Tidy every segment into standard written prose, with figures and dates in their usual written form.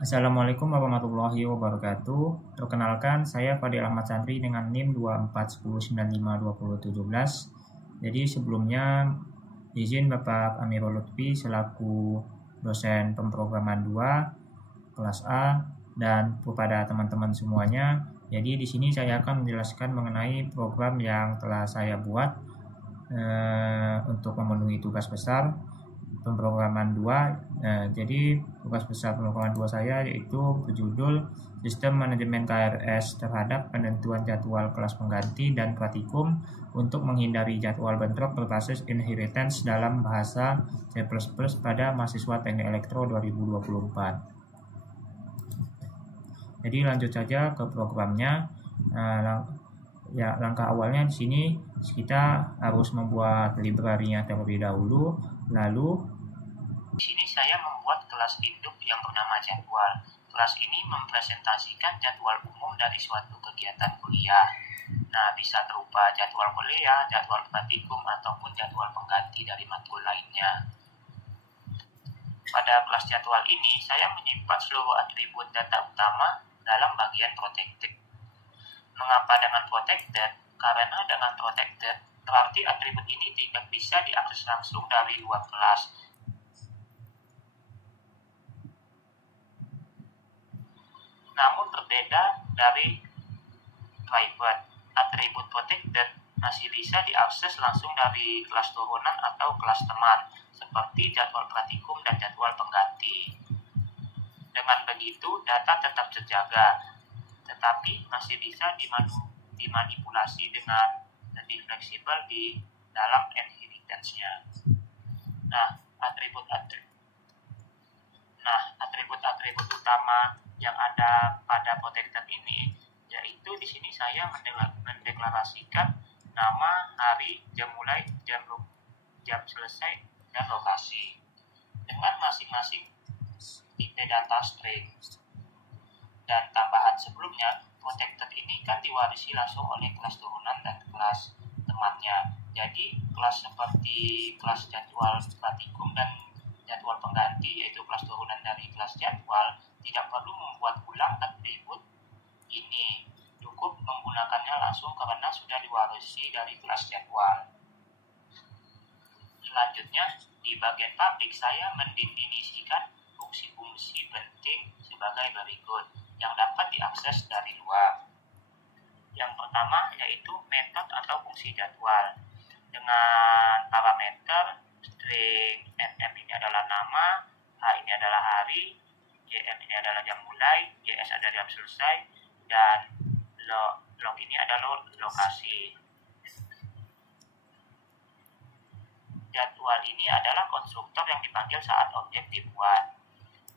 Assalamualaikum warahmatullahi wabarakatuh. Perkenalkan, saya Fadil Ahmad Santri dengan NIM 2410952017. Jadi sebelumnya izin Bapak Amirul Lutfi selaku dosen pemrograman 2 kelas A dan kepada teman-teman semuanya. Jadi di sini saya akan menjelaskan mengenai program yang telah saya buat untuk memenuhi tugas besar pemrograman 2. Jadi tugas besar pemrograman 2 saya yaitu berjudul Sistem Manajemen KRS terhadap penentuan jadwal kelas pengganti dan praktikum untuk menghindari jadwal bentrok berbasis inheritance dalam bahasa C++ pada mahasiswa Teknik Elektro 2024. Jadi lanjut saja ke programnya. Langkah awalnya di sini kita harus membuat library-nya terlebih dahulu. Lalu di sini saya membuat kelas induk yang bernama jadwal. Kelas ini mempresentasikan jadwal umum dari suatu kegiatan kuliah. Nah, bisa berupa jadwal kuliah, jadwal praktikum, ataupun jadwal pengganti dari matkul lainnya. Pada kelas jadwal ini, saya menyimpan seluruh atribut data utama dalam bagian protected. Mengapa dengan protected? Karena dengan protected, berarti atribut ini tidak bisa diakses langsung dari luar kelas. Namun berbeda dari private, atribut protected masih bisa diakses langsung dari kelas turunan atau kelas teman, seperti jadwal praktikum dan jadwal pengganti. Dengan begitu, data tetap terjaga, tetapi masih bisa dimanipulasi dengan lebih fleksibel di dalam inheritance-nya. Nah, atribut utama yang ada pada protected ini, yaitu di sini saya mendeklarasikan nama, hari, jam mulai, jam selesai, dan lokasi dengan masing-masing tipe data string. Dan tambahan sebelumnya, protected ini kan diwarisi langsung oleh kelas turunan dan kelas temannya. Jadi kelas seperti kelas jadwal praktikum dan jadwal pengganti, yaitu kelas turunan dari kelas jadwal, tidak perlu membuat ulang atribut ini. Cukup menggunakannya langsung karena sudah diwarisi dari kelas jadwal. Selanjutnya, di bagian public saya mendefinisikan fungsi-fungsi penting sebagai berikut yang dapat diakses dari luar. Yang pertama yaitu metode atau fungsi jadwal dengan parameter string nm ini adalah nama, h ini adalah hari, jm ini adalah jam mulai, js adalah jam selesai, dan log ini adalah lokasi. Jadwal ini adalah konstruktor yang dipanggil saat objek dibuat.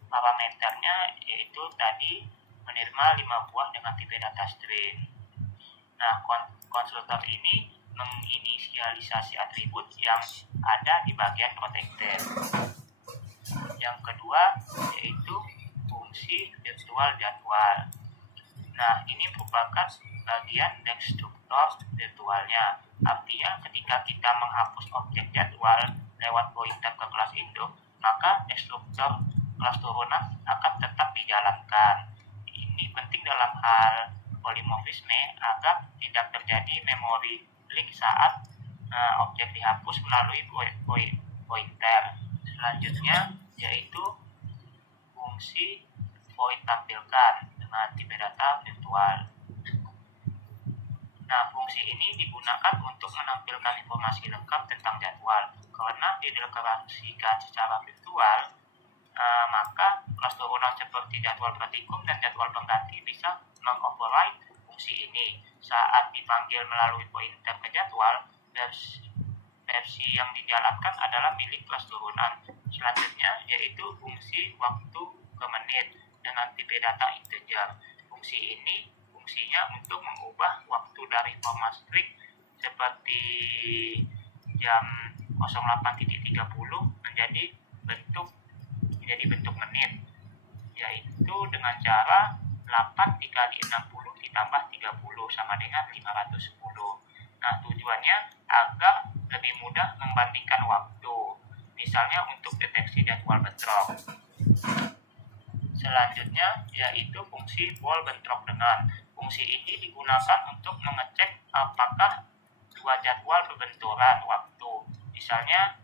Parameternya yaitu tadi menerima 5 buah dengan tipe data string. Nah, konstruktor ini menginisialisasi atribut yang ada di bagian protected. Yang kedua yaitu fungsi virtual jadwal. Nah, ini merupakan bagian destruktor virtualnya. Artinya ketika kita menghapus objek jadwal lewat pointer ke kelas induk, maka destruktor kelas turunan akan tetap dijalankan. Ini penting dalam hal polimorfisme agar tidak terjadi memory leak saat objek dihapus melalui pointer. Selanjutnya yaitu fungsi void tampilkan dengan tipe data virtual. Nah, fungsi ini digunakan untuk menampilkan informasi lengkap tentang jadwal. Karena dideklarasikan secara virtual, maka kelas turunan seperti jadwal praktikum dan jadwal pengganti bisa mengoverride fungsi ini. Saat dipanggil melalui pointer ke jadwal, versi yang dijalankan adalah milik kelas turunan. Selanjutnya yaitu fungsi waktu ke menit dengan tipe data integer. Fungsi ini fungsinya untuk mengubah waktu dari format string seperti jam 08.30 menjadi bentuk menit, yaitu dengan cara 8 dikali 60 ditambah 30 sama dengan 510. Nah, tujuannya agar lebih mudah membandingkan waktu, misalnya untuk deteksi jadwal bentrok. Selanjutnya yaitu fungsi bool bentrok dengan. Fungsi ini digunakan untuk mengecek apakah dua jadwal berbenturan waktu. Misalnya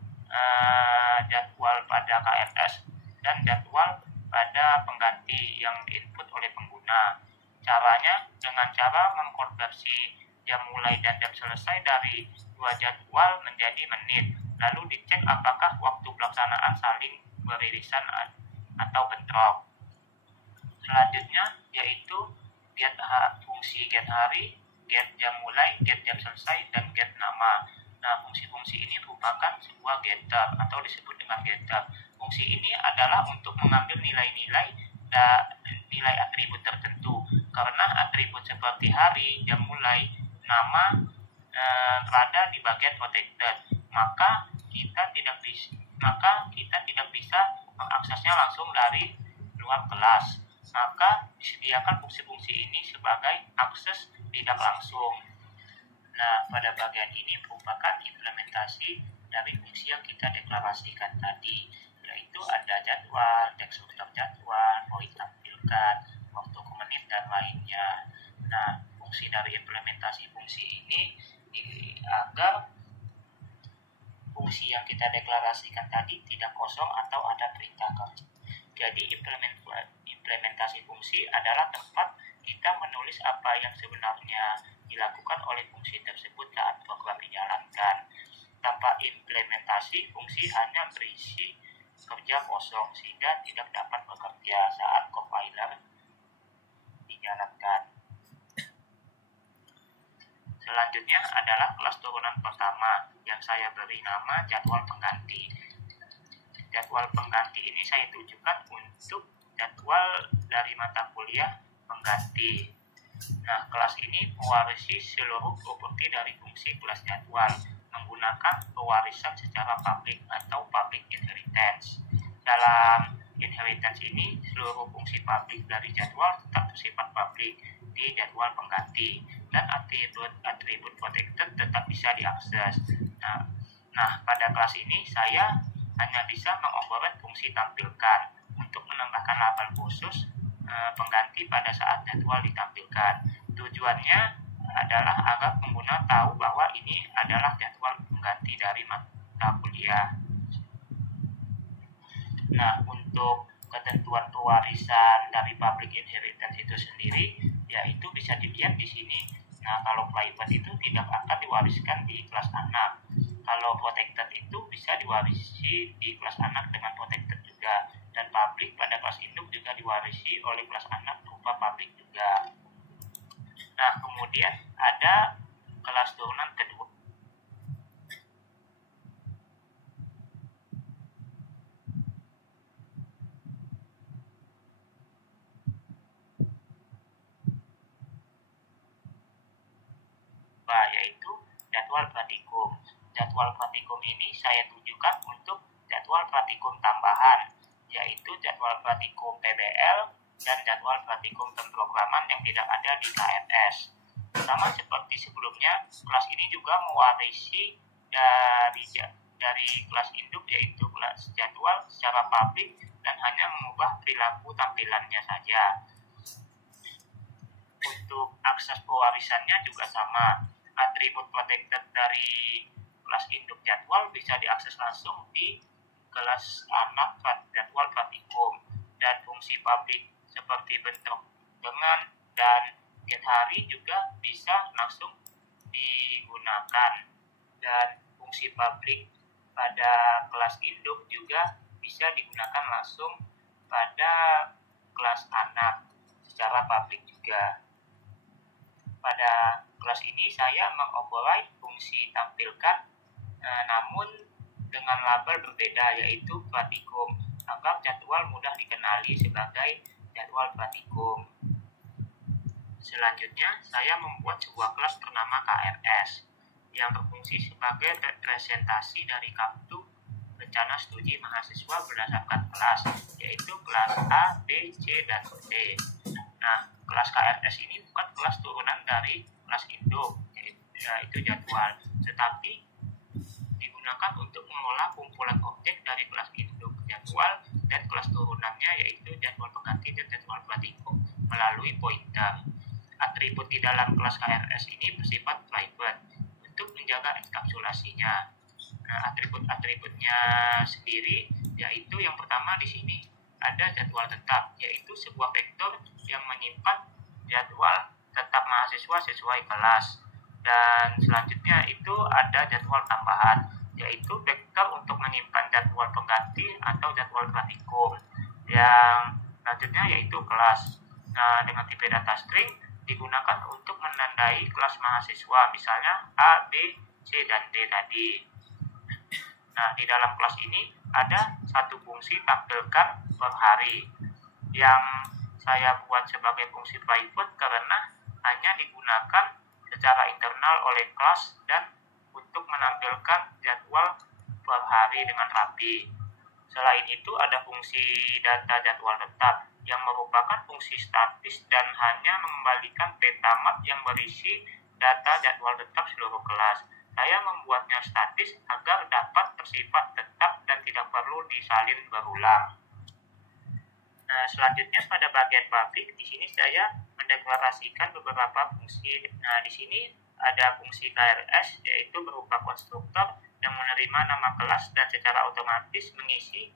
jadwal pada KRS dan jadwal pada pengganti yang diinput oleh pengguna. Caranya dengan cara mengkonversi jam mulai dan jam selesai dari dua jadwal menjadi menit. Lalu dicek apakah waktu pelaksanaan saling beririsan atau bentrok. Selanjutnya yaitu fungsi get hari, get jam mulai, get jam selesai, dan get nama. Nah, fungsi-fungsi ini merupakan sebuah getter atau disebut dengan getter. Fungsi ini adalah untuk mengambil nilai-nilai nilai atribut tertentu. Karena atribut seperti hari, jam mulai, nama berada di bagian protected, maka kita tidak bisa mengaksesnya langsung dari luar kelas. Maka disediakan fungsi-fungsi ini sebagai akses tidak langsung. Nah, pada bagian ini merupakan implementasi dari fungsi yang kita deklarasikan tadi, yaitu ada jadwal, destruktur jadwal, void tampilkan, waktu ke menit, dan lainnya. Nah, fungsi dari implementasi fungsi ini agar fungsi yang kita deklarasikan tadi tidak kosong atau ada perintah kerja. Jadi implementasi fungsi adalah tempat kita menulis apa yang sebenarnya dilakukan oleh fungsi tersebut saat program dijalankan. Tanpa implementasi, fungsi hanya berisi kerja kosong sehingga tidak dapat bekerja saat compiler dijalankan. Selanjutnya adalah kelas turunan pertama yang saya beri nama jadwal pengganti. Jadwal pengganti ini saya tujukan untuk jadwal dari mata kuliah pengganti. Nah, kelas ini mewarisi seluruh properti dari fungsi kelas jadwal menggunakan pewarisan secara public atau public inheritance. Dalam inheritance ini, seluruh fungsi public dari jadwal tetap bersifat public di jadwal pengganti dan atribut protected tetap bisa diakses. Nah, pada kelas ini saya hanya bisa mengoperate fungsi tampilkan untuk menambahkan label khusus pengganti pada saat jadwal ditampilkan. Tujuannya adalah agar pengguna tahu bahwa ini adalah jadwal pengganti dari mata kuliah. Nah, untuk ketentuan pewarisan dari public inheritance itu sendiri, yaitu bisa dilihat di sini. Nah, kalau private itu tidak akan diwariskan di kelas anak. Kalau protected itu bisa diwarisi di kelas anak dengan protected juga. Dan public pada kelas induk juga diwarisi oleh kelas anak berupa public juga. Nah, kemudian ada kelas turunan kedua. Yaitu jadwal praktikum. Jadwal praktikum ini saya tujukan untuk jadwal praktikum tambahan, yaitu jadwal praktikum PBL dan jadwal praktikum pemrograman yang tidak ada di KRS. Sama seperti sebelumnya, kelas ini juga mewarisi dari kelas induk, yaitu kelas jadwal secara publik dan hanya mengubah perilaku tampilannya saja. Untuk akses pewarisannya juga sama. Atribut protected dari kelas induk jadwal bisa diakses langsung di kelas anak jadwal praktikum, dan fungsi publik seperti bentrok dengan dan get hari juga bisa langsung digunakan, dan fungsi publik pada kelas induk juga bisa digunakan langsung pada kelas anak secara publik juga. Pada kelas ini saya mengoperate fungsi tampilkan namun dengan label berbeda, yaitu praktikum, agar jadwal mudah dikenali sebagai jadwal praktikum. Selanjutnya, saya membuat sebuah kelas bernama KRS yang berfungsi sebagai representasi dari kartu rencana studi mahasiswa berdasarkan kelas, yaitu kelas A, B, C, dan D. Nah, kelas KRS ini bukan kelas turunan dari kelas induk, yaitu jadwal, tetapi digunakan untuk mengolah kumpulan objek dari kelas induk jadwal dan kelas turunannya, yaitu jadwal pengganti melalui pointer. Atribut di dalam kelas KRS ini bersifat private untuk menjaga enkapsulasinya. Nah, atribut-atributnya sendiri yaitu yang pertama di sini ada jadwal tetap, yaitu sebuah vektor yang menyimpan jadwal tetap mahasiswa sesuai kelas. Dan selanjutnya itu ada jadwal tambahan, yaitu vektor untuk menyimpan jadwal pengganti atau jadwal praktikum. Yang selanjutnya yaitu kelas. Nah, dengan tipe data string digunakan untuk menandai kelas mahasiswa, misalnya A, B, C, dan D tadi. Nah, di dalam kelas ini ada satu fungsi tampilkan per hari yang saya buat sebagai fungsi private karena hanya digunakan secara internal oleh kelas dan untuk menampilkan jadwal per hari dengan rapi. Selain itu ada fungsi data jadwal tetap yang merupakan fungsi statis dan hanya mengembalikan peta map yang berisi data jadwal tetap seluruh kelas. Saya membuatnya statis agar dapat bersifat tetap dan tidak perlu disalin berulang. Nah, selanjutnya pada bagian publik, di sini saya mendeklarasikan beberapa fungsi. Nah, di sini ada fungsi KRS, yaitu berupa konstruktor yang menerima nama kelas dan secara otomatis mengisi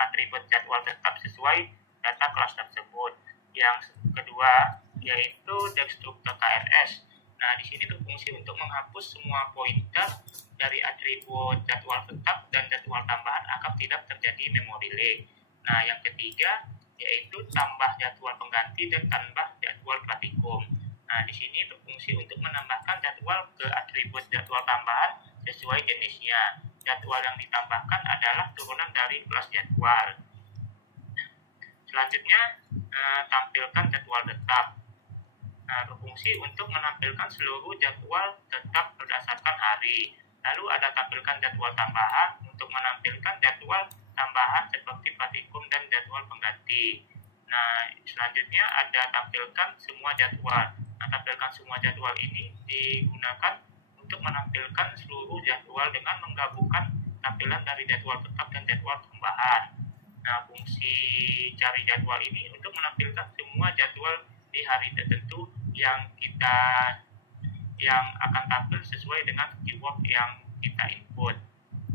atribut jadwal tetap sesuai data kelas tersebut. Yang kedua yaitu destruktor KRS. Nah, di sini berfungsi untuk menghapus semua pointer dari atribut jadwal tetap dan jadwal tambahan agar tidak terjadi memory leak. Nah, yang ketiga yaitu tambah jadwal pengganti dan tambah jadwal praktikum. Nah, di sini berfungsi untuk menambahkan jadwal ke atribut jadwal tambahan sesuai jenisnya. Jadwal yang ditambahkan adalah turunan dari kelas jadwal. Selanjutnya, tampilkan jadwal tetap. Berfungsi untuk menampilkan seluruh jadwal tetap berdasarkan hari. Lalu ada tampilkan jadwal tambahan untuk menampilkan jadwal tambahan seperti praktikum dan jadwal pengganti. Nah, selanjutnya ada tampilkan semua jadwal. Nah, tampilkan semua jadwal ini digunakan untuk menampilkan seluruh jadwal dengan menggabungkan tampilan dari jadwal tetap dan jadwal tambahan. Nah, fungsi cari jadwal ini untuk menampilkan semua jadwal di hari tertentu yang akan tampil sesuai dengan keyword yang kita input.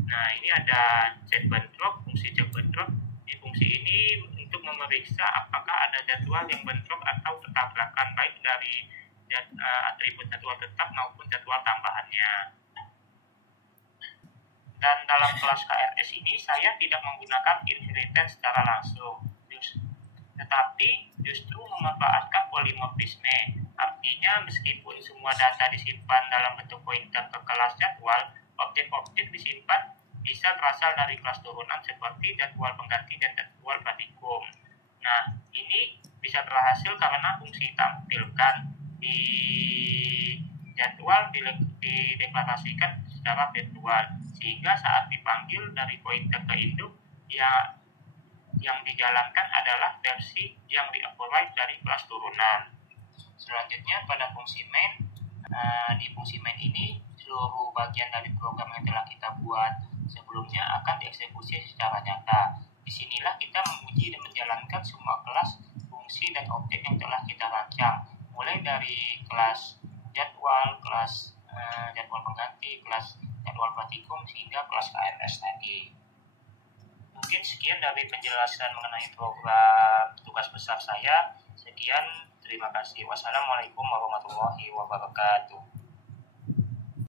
Nah, ini ada check bentrok, fungsi check bentrok. Di fungsi ini untuk memeriksa apakah ada jadwal yang bentrok atau bertabrakan baik dari atribut jadwal tetap maupun jadwal tambahannya. Dan dalam kelas KRS ini saya tidak menggunakan inheritance secara langsung, tetapi justru memanfaatkan polimorfisme. Artinya meskipun semua data disimpan dalam bentuk pointer ke kelas jadwal, objek-objek disimpan bisa berasal dari kelas turunan seperti jadwal pengganti dan jadwal praktikum. Nah, ini bisa berhasil karena fungsi tampilkan di jadwal dideklarasikan secara virtual, sehingga saat dipanggil dari pointer ke induk yang dijalankan adalah versi yang di-override dari kelas turunan. Selanjutnya pada fungsi main. Di fungsi main ini seluruh bagian dari program yang telah kita buat sebelumnya akan dieksekusi secara nyata. Disinilah kita menguji dan menjalankan semua kelas, fungsi, dan objek yang telah kita rancang, mulai dari kelas jadwal, kelas jadwal pengganti, kelas jadwal praktikum, hingga kelas KRS tadi. Mungkin sekian dari penjelasan mengenai program tugas besar saya. Sekian, terima kasih. Wassalamualaikum warahmatullahi wabarakatuh.